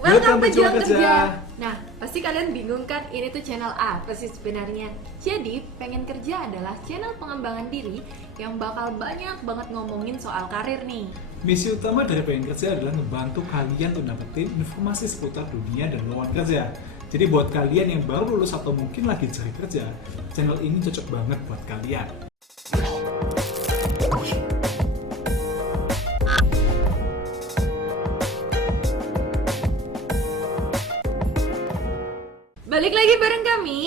Welcome Pejuang Kerja. Nah, pasti kalian bingung kan, ini tuh channel apa sih sebenarnya? Jadi, Pengen Kerja adalah channel pengembangan diri yang bakal banyak banget ngomongin soal karir nih. Misi utama dari Pengen Kerja adalah membantu kalian untuk dapetin informasi seputar dunia dan lowongan kerja. Jadi buat kalian yang baru lulus atau mungkin lagi cari kerja, channel ini cocok banget buat kalian. Balik lagi bareng kami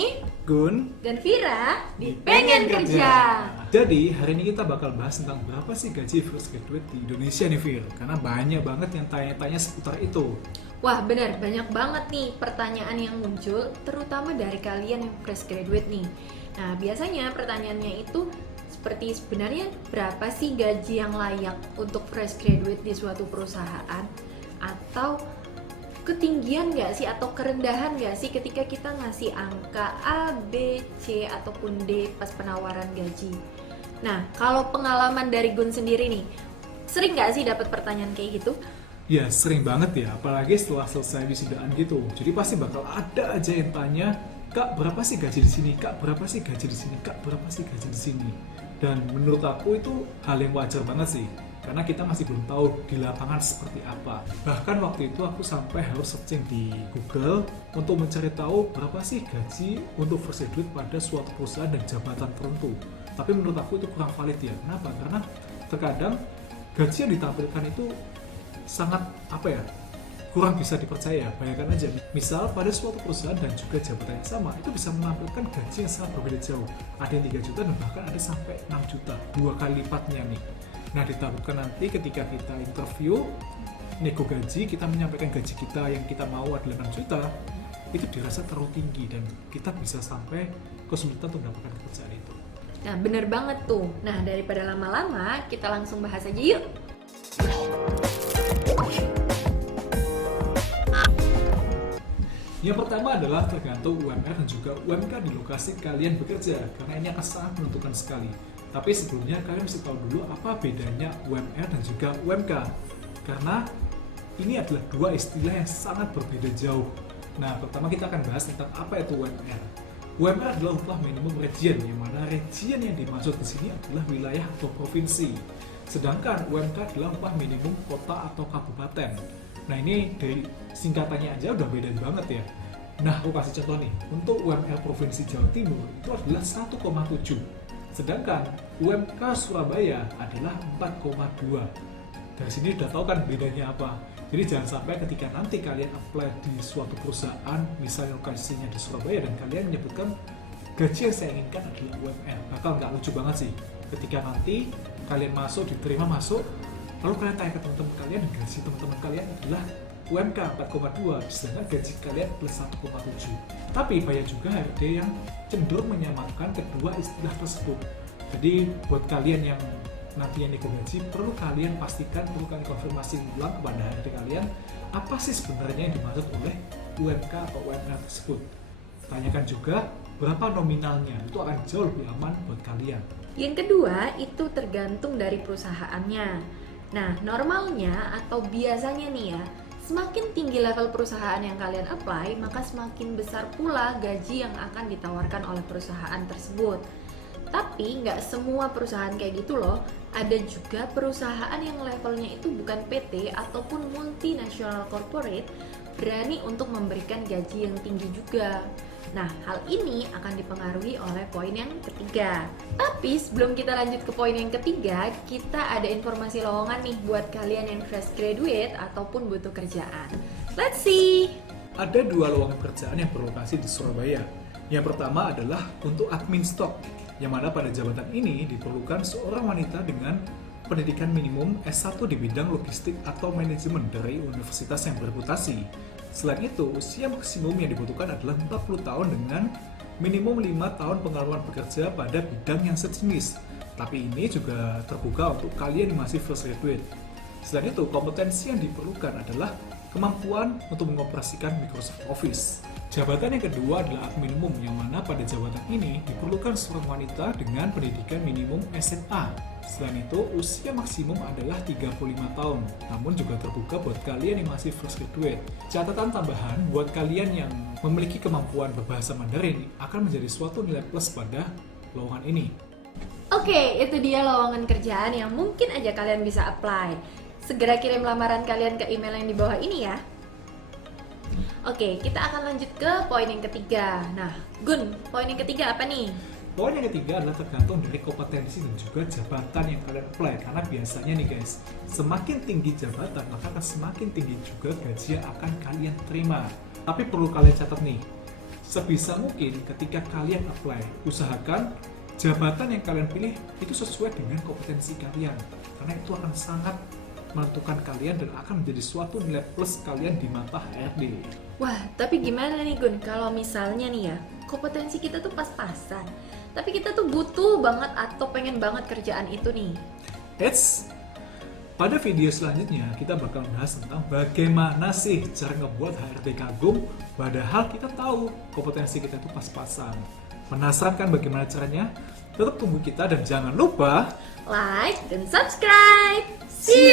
Gun dan Vira di Pengen Kerja. Jadi hari ini kita bakal bahas tentang berapa sih gaji fresh graduate di Indonesia nih Vir. Karena banyak banget yang tanya-tanya seputar itu. Wah bener, banyak banget nih pertanyaan yang muncul, terutama dari kalian yang fresh graduate nih. Nah biasanya pertanyaannya itu seperti sebenarnya berapa sih gaji yang layak untuk fresh graduate di suatu perusahaan? Atau ketinggian nggak sih atau kerendahan nggak sih ketika kita ngasih angka A, B, C ataupun D pas penawaran gaji. Nah kalau pengalaman dari Gun sendiri nih, sering nggak sih dapat pertanyaan kayak gitu? Ya sering banget ya, apalagi setelah selesai wisudaan gitu. Jadi pasti bakal ada aja yang tanya, Kak berapa sih gaji di sini? Kak berapa sih gaji di sini? Kak berapa sih gaji di sini? Dan menurut aku itu hal yang wajar banget sih. Karena kita masih belum tahu di lapangan seperti apa. Bahkan waktu itu aku sampai harus searching di Google untuk mencari tahu berapa sih gaji untuk fresh graduate pada suatu perusahaan dan jabatan tertentu. Tapi menurut aku itu kurang valid ya. Kenapa? Karena terkadang gaji yang ditampilkan itu sangat kurang bisa dipercaya. Bayangkan aja, misal pada suatu perusahaan dan juga jabatan yang sama itu bisa menampilkan gaji yang sangat berbeda jauh. Ada yang 3 juta dan bahkan ada sampai 6 juta, 2 kali lipatnya nih. Nah ditakutkan nanti ketika kita interview nego gaji, kita menyampaikan gaji kita yang kita mau adalah 6 juta, itu dirasa terlalu tinggi dan kita bisa sampai kesulitan untuk mendapatkan pekerjaan itu. Nah bener banget tuh. Nah daripada lama-lama, kita langsung bahas aja yuk. Yang pertama adalah tergantung UMR dan juga UMK di lokasi kalian bekerja, karena ini akan sangat menentukan sekali. Tapi sebelumnya kalian mesti tahu dulu apa bedanya UMR dan juga UMK, karena ini adalah dua istilah yang sangat berbeda jauh. Nah pertama kita akan bahas tentang apa itu UMR. UMR adalah upah minimum region, yang mana region yang dimaksud di sini adalah wilayah atau provinsi. Sedangkan UMK adalah upah minimum kota atau kabupaten. Nah ini dari singkatannya aja udah beda banget ya. Nah aku kasih contoh nih, untuk UMR Provinsi Jawa Timur itu adalah 1,7, sedangkan UMK Surabaya adalah 4,2. Dari sini udah tahu kan bedanya apa. Jadi jangan sampai ketika nanti kalian apply di suatu perusahaan, misalnya lokasinya di Surabaya dan kalian menyebutkan gaji yang saya inginkan adalah UMR, bakal nggak lucu banget sih ketika nanti kalian masuk, diterima masuk, lalu kalian tanya ke teman-teman kalian dan gaji teman-teman kalian adalah UMK 4,2, sedangkan gaji kalian adalah 1,7. Tapi banyak juga HRD yang cenderung menyamakan kedua istilah tersebut. Jadi buat kalian yang nantinya nego gaji, perlu kalian pastikan, perlu kalian konfirmasi ulang kepada HRD kalian apa sih sebenarnya yang dimaksud oleh UMK atau UMR tersebut. Tanyakan juga berapa nominalnya, itu akan jauh lebih aman buat kalian. Yang kedua itu tergantung dari perusahaannya. Nah normalnya atau biasanya nih ya, semakin tinggi level perusahaan yang kalian apply, maka semakin besar pula gaji yang akan ditawarkan oleh perusahaan tersebut. Tapi nggak semua perusahaan kayak gitu loh. Ada juga perusahaan yang levelnya itu bukan PT ataupun multinational corporate berani untuk memberikan gaji yang tinggi juga. Nah, hal ini akan dipengaruhi oleh poin yang ketiga. Tapi sebelum kita lanjut ke poin yang ketiga, kita ada informasi lowongan nih buat kalian yang fresh graduate ataupun butuh kerjaan. Let's see! Ada 2 lowongan pekerjaan yang berlokasi di Surabaya. Yang pertama adalah untuk admin stok, yang mana pada jabatan ini diperlukan seorang wanita dengan pendidikan minimum S1 di bidang logistik atau manajemen dari universitas yang bereputasi. Selain itu, usia maksimum yang dibutuhkan adalah 40 tahun dengan minimum 5 tahun pengalaman bekerja pada bidang yang sejenis. Tapi ini juga terbuka untuk kalian yang masih fresh graduate. Selain itu, kompetensi yang diperlukan adalah kemampuan untuk mengoperasikan Microsoft Office. Jabatan yang kedua adalah admin umum, yang mana pada jabatan ini diperlukan seorang wanita dengan pendidikan minimum SMA Selain itu, usia maksimum adalah 35 tahun, namun juga terbuka buat kalian yang masih fresh graduate. Catatan tambahan buat kalian yang memiliki kemampuan berbahasa Mandarin akan menjadi suatu nilai plus pada lowongan ini. Oke, itu dia lowongan kerjaan yang mungkin aja kalian bisa apply. Segera kirim lamaran kalian ke email yang di bawah ini ya. Oke, kita akan lanjut ke poin yang ketiga. Nah, Gun, poin yang ketiga apa nih? Poin yang ketiga adalah tergantung dari kompetensi dan juga jabatan yang kalian apply. Karena biasanya nih guys, semakin tinggi jabatan maka akan semakin tinggi juga gaji yang akan kalian terima. Tapi perlu kalian catat nih, sebisa mungkin ketika kalian apply, usahakan jabatan yang kalian pilih itu sesuai dengan kompetensi kalian. Karena itu akan sangat menentukan kalian dan akan menjadi suatu nilai plus kalian di mata HRD. Wah, tapi gimana nih Gun, kalau misalnya nih ya, kompetensi kita tuh pas-pasan, tapi kita tuh butuh banget atau pengen banget kerjaan itu nih. Pada video selanjutnya kita bakal bahas tentang bagaimana sih cara ngebuat HRD kagum padahal kita tahu kompetensi kita itu pas-pasan. Penasaran kan bagaimana caranya? Tetap tunggu kita dan jangan lupa Like dan subscribe. See you!